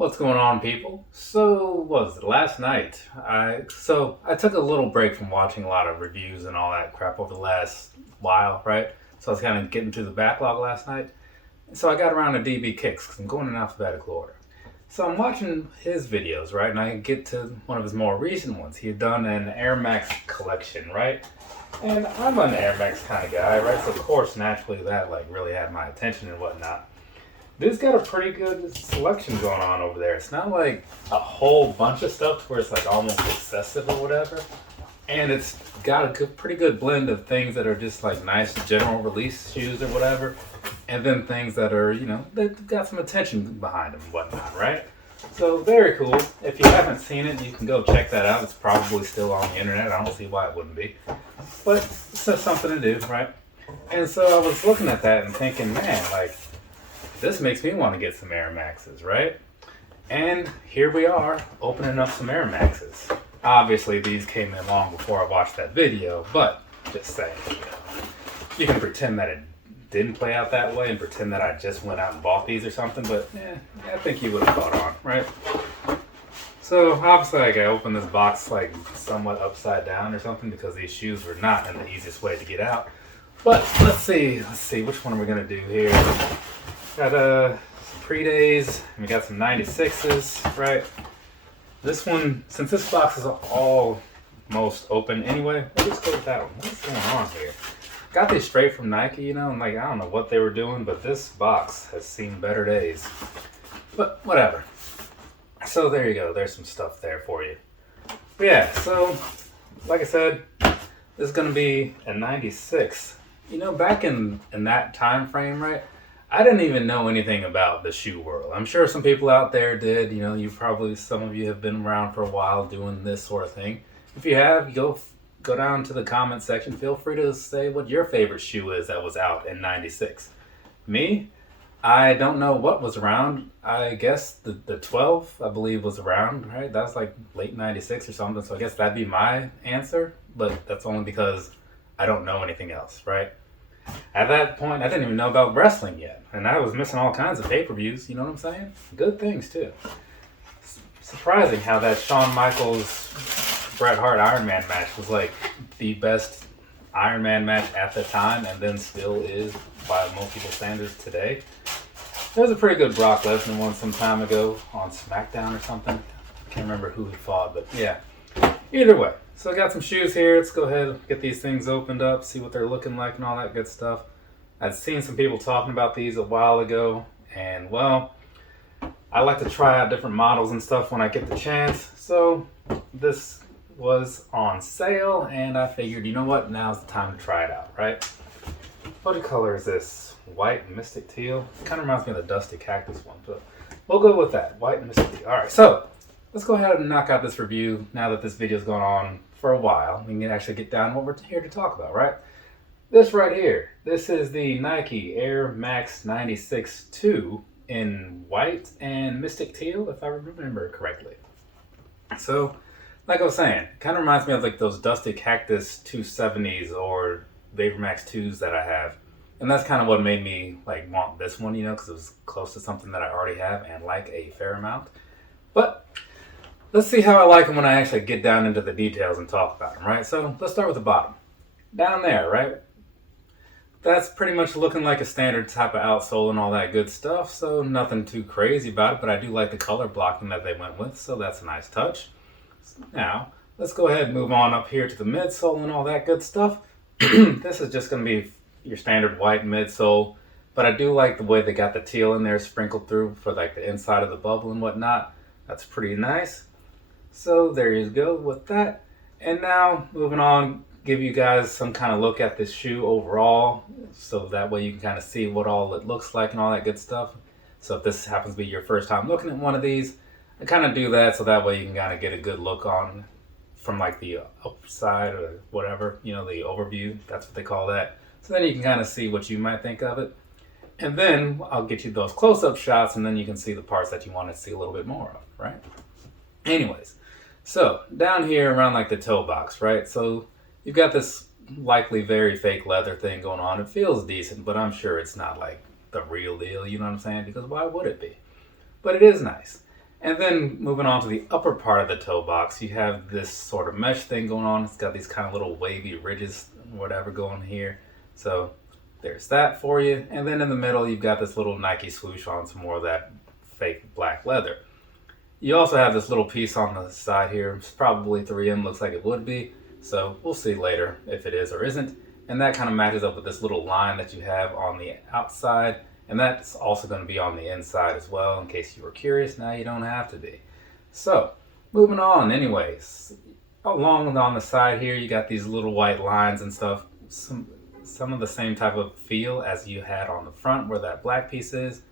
What's going on, people? So, what was it last night? I took a little break from watching a lot of reviews and all that crap over the last while, right? So I was kind of getting through the backlog last night. So I got around to DB Kicks because I'm going in alphabetical order. So I'm watching his videos, right? And I get to one of his more recent ones. He had done an Air Max collection, right? And I'm an Air Max kind of guy, right? So of course, naturally, that like really had my attention and whatnot. This got a pretty good selection going on over there. It's not like a whole bunch of stuff where it's like almost excessive or whatever. And it's got a pretty good blend of things that are just like nice general release shoes or whatever. And then things that are, they've got some attention behind them and whatnot, right? So very cool. If you haven't seen it, you can go check that out. It's probably still on the internet. I don't see why it wouldn't be. But it's just something to do, right? And so I was looking at that and thinking, man, like, this makes me want to get some Air Maxes, right? And here we are, opening up some Air Maxes. Obviously, these came in long before I watched that video, but just saying, you can pretend that it didn't play out that way and pretend that I just went out and bought these or something, but I think you would have caught on, right? So obviously, like, I opened this box like somewhat upside down or something because these shoes were not in the easiest way to get out. But let's see, which one are we gonna do here? Got some pre-days, and we got some 96s, right? This one, since this box is almost open anyway, we'll just go with that one. What's going on here? Got these straight from Nike, and like, I don't know what they were doing, but this box has seen better days. But whatever. So there you go, there's some stuff there for you. But yeah, so like I said, this is gonna be a 96. Back in that time frame, right? I didn't even know anything about the shoe world. I'm sure some people out there did. Some of you have been around for a while doing this sort of thing. If you have, go down to the comment section. Feel free to say what your favorite shoe is that was out in 96. Me, I don't know what was around. I guess the 12, I believe, was around, right? That was like late 96 or something. So I guess that'd be my answer. But that's only because I don't know anything else, right? At that point, I didn't even know about wrestling yet. And I was missing all kinds of pay-per-views, you know what I'm saying? Good things, too. Surprising how that Shawn Michaels Bret Hart Iron Man match was like the best Iron Man match at the time and then still is by most people's standards today. There was a pretty good Brock Lesnar one some time ago on SmackDown or something. I can't remember who he fought, but yeah. Either way. So I got some shoes here. Let's go ahead and get these things opened up, see what they're looking like and all that good stuff. I'd seen some people talking about these a while ago, and well, I like to try out different models and stuff when I get the chance. So this was on sale, and I figured, you know what, now's the time to try it out, right? What color is this? White Mystic Teal? It kind of reminds me of the Dusty Cactus one, but we'll go with that. White Mystic Teal. All right, so let's go ahead and knock out this review now that this video's gone on for a while. We can actually get down to what we're here to talk about, right? This right here. This is the Nike Air Max 96-2 in white and Mystic Teal, if I remember correctly. So, like I was saying, it kind of reminds me of like those Dusty Cactus 270s or Vapor Max 2s that I have. And that's kind of what made me like want this one, because it was close to something that I already have and like a fair amount. But let's see how I like them when I actually get down into the details and talk about them, right? So let's start with the bottom. Down there, right? That's pretty much looking like a standard type of outsole and all that good stuff, so nothing too crazy about it, but I do like the color blocking that they went with, so that's a nice touch. Now, let's go ahead and move on up here to the midsole and all that good stuff. This is just going to be your standard white midsole, but I do like the way they got the teal in there sprinkled through for like the inside of the bubble and whatnot. That's pretty nice. So there you go with that. And now, moving on, give you guys some kind of look at this shoe overall, so that way you can kind of see what all it looks like and all that good stuff. So if this happens to be your first time looking at one of these, I kind of do that so that way you can kind of get a good look on from like the upside or whatever, the overview, that's what they call that. So then you can kind of see what you might think of it. And then I'll get you those close-up shots, and then you can see the parts that you want to see a little bit more of, right? Anyways, so down here around like the toe box, right? So you've got this likely very fake leather thing going on. It feels decent, but I'm sure it's not like the real deal, you know what I'm saying? Because why would it be? But it is nice. And then moving on to the upper part of the toe box, you have this sort of mesh thing going on. It's got these kind of little wavy ridges, whatever, going here. So there's that for you. And then in the middle, you've got this little Nike swoosh on some more of that fake black leather. You also have this little piece on the side here. It's probably 3M, looks like it would be. So we'll see later if it is or isn't. And that kind of matches up with this little line that you have on the outside. And that's also going to be on the inside as well, in case you were curious. Now you don't have to be. So, moving on anyways. Along on the side here, you got these little white lines and stuff. Some of the same type of feel as you had on the front where that black piece is.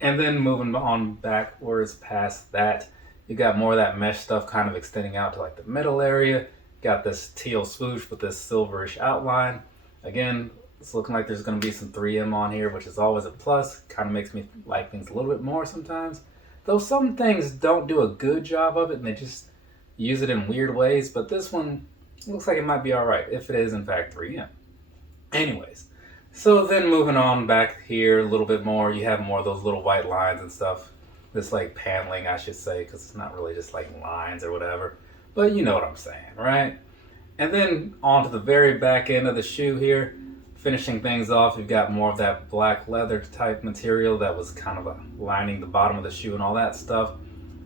And then moving on backwards past that, you got more of that mesh stuff kind of extending out to like the middle area. Got this teal swoosh with this silverish outline. Again, it's looking like there's going to be some 3M on here, which is always a plus. Kind of makes me like things a little bit more sometimes. Though some things don't do a good job of it and they just use it in weird ways. But this one looks like it might be alright if it is in fact 3M. Anyways, so then moving on back here a little bit more, you have more of those little white lines and stuff. This like paneling, I should say, because it's not really just like lines or whatever. But you know what I'm saying, right? And then on to the very back end of the shoe here, finishing things off, you've got more of that black leather type material that was kind of lining the bottom of the shoe and all that stuff,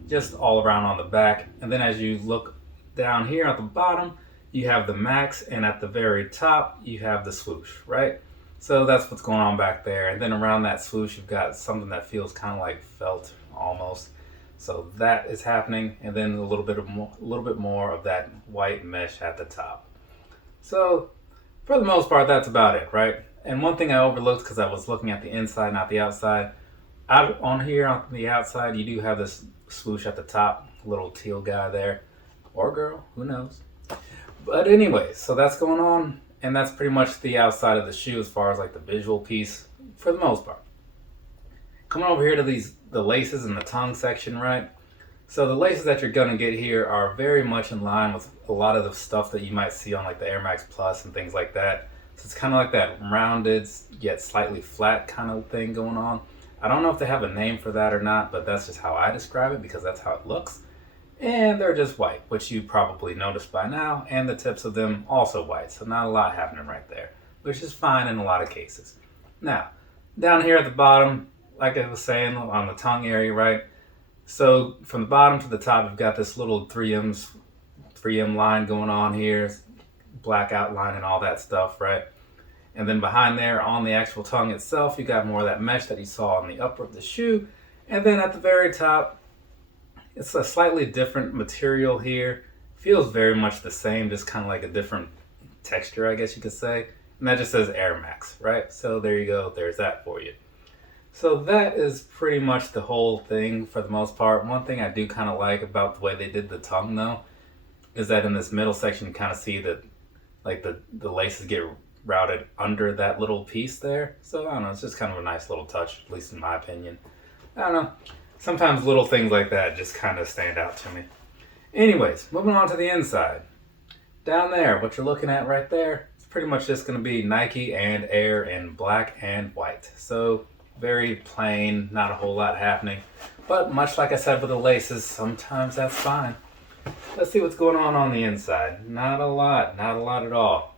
just all around on the back. And then as you look down here at the bottom, you have the Max, and at the very top, you have the swoosh, right? So that's what's going on back there. And then around that swoosh, you've got something that feels kind of like felt almost. So that is happening, and then a little bit more of that white mesh at the top. So for the most part, that's about it, right? And one thing I overlooked because I was looking at the inside, not the outside. Out on here on the outside, you do have this swoosh at the top, little teal guy there, or girl, who knows? But anyways, so that's going on, and that's pretty much the outside of the shoe as far as like the visual piece for the most part. Coming over here to the laces and the tongue section, right? So the laces that you're gonna get here are very much in line with a lot of the stuff that you might see on like the Air Max Plus and things like that. So it's kind of like that rounded yet slightly flat kind of thing going on. I don't know if they have a name for that or not, but that's just how I describe it because that's how it looks. And they're just white, which you probably noticed by now, and the tips of them also white, so not a lot happening right there, which is fine in a lot of cases. Now, down here at the bottom, like I was saying, on the tongue area, right? So from the bottom to the top, you've got this little 3M line going on here, black outline and all that stuff, right? And then behind there, on the actual tongue itself, you got more of that mesh that you saw on the upper of the shoe. And then at the very top, it's a slightly different material here. Feels very much the same, just kind of like a different texture, I guess you could say. And that just says Air Max, right? So there you go, there's that for you. So that is pretty much the whole thing for the most part. One thing I do kind of like about the way they did the tongue though, is that in this middle section you kind of see that like the laces get routed under that little piece there. So I don't know, it's just kind of a nice little touch, at least in my opinion. I don't know. Sometimes little things like that just kind of stand out to me. Anyways, moving on to the inside. Down there, what you're looking at right there, it's pretty much just going to be Nike and Air in black and white. So very plain, not a whole lot happening. But much like I said with the laces, sometimes that's fine. Let's see what's going on the inside. Not a lot at all.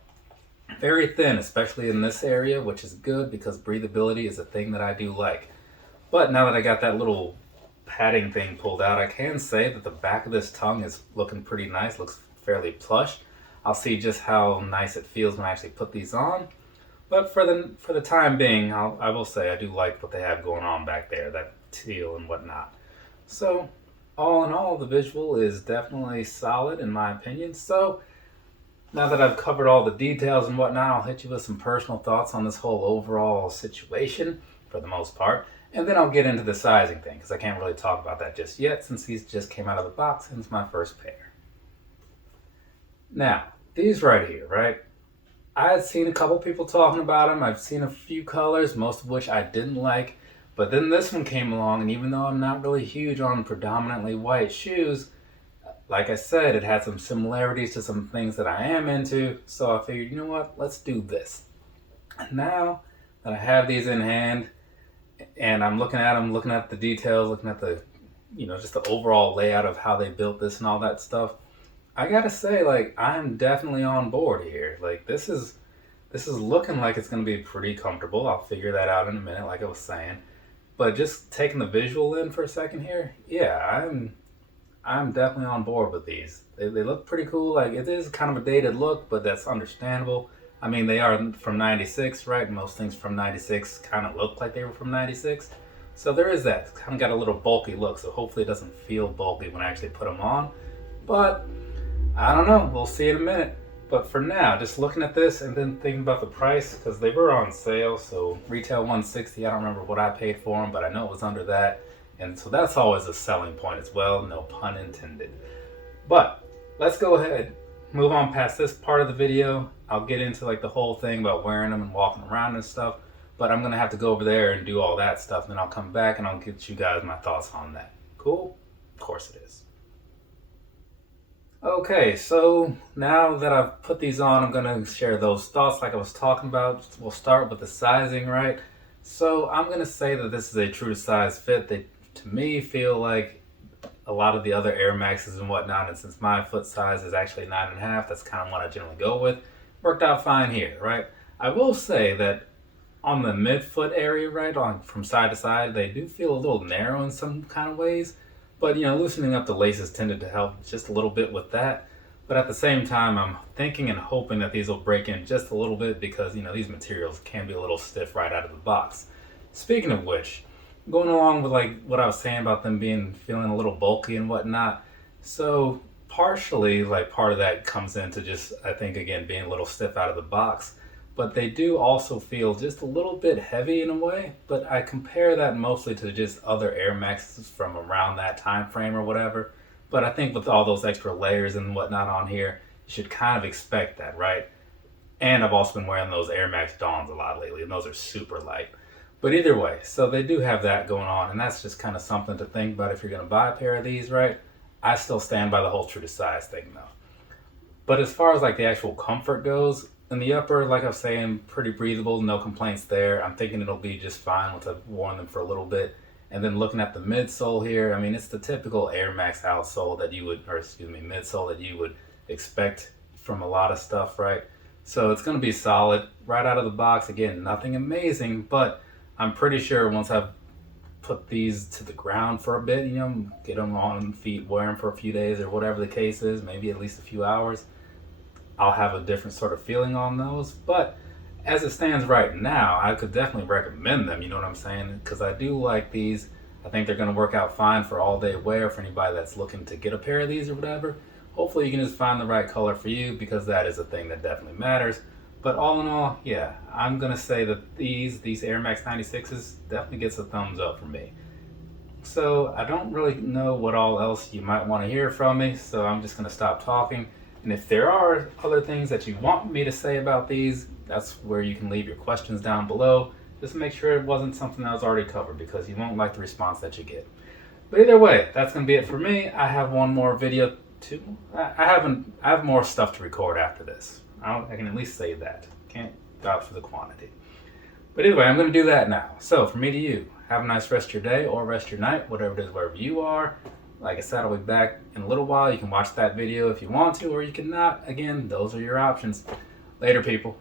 Very thin, especially in this area, which is good because breathability is a thing that I do like. But now that I got that little padding thing pulled out, I can say that the back of this tongue is looking pretty nice, looks fairly plush. I'll see just how nice it feels when I actually put these on. But for the time being, I will say I do like what they have going on back there, that teal and whatnot. So all in all, the visual is definitely solid in my opinion. So now that I've covered all the details and whatnot, I'll hit you with some personal thoughts on this whole overall situation for the most part. And then I'll get into the sizing thing because I can't really talk about that just yet since these just came out of the box and it's my first pair. Now, these right here, right? I had seen a couple people talking about them. I've seen a few colors, most of which I didn't like. But then this one came along, and even though I'm not really huge on predominantly white shoes, like I said, it had some similarities to some things that I am into. So I figured, you know what? Let's do this. And now that I have these in hand, and I'm looking at them, looking at the details, looking at the just the overall layout of how they built this and all that stuff, I gotta say, like, I'm definitely on board here. Like, this is looking like it's gonna be pretty comfortable. I'll figure that out in a minute, like I was saying. But just taking the visual in for a second here, yeah, I'm definitely on board with these. They look pretty cool. Like, it is kind of a dated look, but that's understandable. I mean, they are from 96, right? Most things from 96 kind of look like they were from 96. So there is that. It's kind of got a little bulky look, so hopefully it doesn't feel bulky when I actually put them on. But I don't know. We'll see in a minute. But for now, just looking at this and then thinking about the price, because they were on sale. So retail 160. I don't remember what I paid for them, but I know it was under that. And so that's always a selling point as well. No pun intended. But let's go ahead, move on past this part of the video. I'll get into like the whole thing about wearing them and walking around and stuff. But I'm going to have to go over there and do all that stuff. And then I'll come back and I'll get you guys my thoughts on that. Cool? Of course it is. Okay, so now that I've put these on, I'm going to share those thoughts like I was talking about. We'll start with the sizing, right? So I'm going to say that this is a true to size fit. They, to me, feel like a lot of the other Air Maxes and whatnot, and since my foot size is actually 9.5, that's kind of what I generally go with. Worked out fine here, right? I will say that on the midfoot area, right, on from side to side, they do feel a little narrow in some kind of ways. But, loosening up the laces tended to help just a little bit with that. But at the same time, I'm thinking and hoping that these will break in just a little bit because, these materials can be a little stiff right out of the box. Speaking of which, going along with like what I was saying about them feeling a little bulky and whatnot. So partially, like part of that comes into just, I think, again, being a little stiff out of the box. But they do also feel just a little bit heavy in a way. But I compare that mostly to just other Air Maxes from around that time frame or whatever. But I think with all those extra layers and whatnot on here, you should kind of expect that, right? And I've also been wearing those Air Max Dawns a lot lately, and those are super light. But either way, so they do have that going on, and that's just kind of something to think about if you're going to buy a pair of these, right? I still stand by the whole true to size thing, though. But as far as like the actual comfort goes, in the upper, like I was saying, pretty breathable, no complaints there. I'm thinking it'll be just fine once I've worn them for a little bit. And then looking at the midsole here, I mean, it's the typical Air Max outsole that you would, or excuse me, midsole that you would expect from a lot of stuff, right? So it's going to be solid right out of the box. Again, nothing amazing, but I'm pretty sure once I've put these to the ground for a bit, get them on feet, wear them for a few days or whatever the case is, maybe at least a few hours, I'll have a different sort of feeling on those. But as it stands right now, I could definitely recommend them, you know what I'm saying? Because I do like these. I think they're going to work out fine for all day wear for anybody that's looking to get a pair of these or whatever. Hopefully you can just find the right color for you because that is a thing that definitely matters. But all in all, yeah, I'm going to say that these Air Max 96s definitely gets a thumbs up for me. So I don't really know what all else you might want to hear from me, so I'm just going to stop talking. And if there are other things that you want me to say about these, that's where you can leave your questions down below. Just make sure it wasn't something that was already covered because you won't like the response that you get. But either way, that's going to be it for me. I have one more video to, I have more stuff to record after this. I can at least say that. Can't vouch for the quantity. But anyway, I'm going to do that now. So from me to you, have a nice rest of your day or rest of your night, whatever it is, wherever you are. Like I said, I'll be back in a little while. You can watch that video if you want to, or you can not. Again, those are your options. Later, people.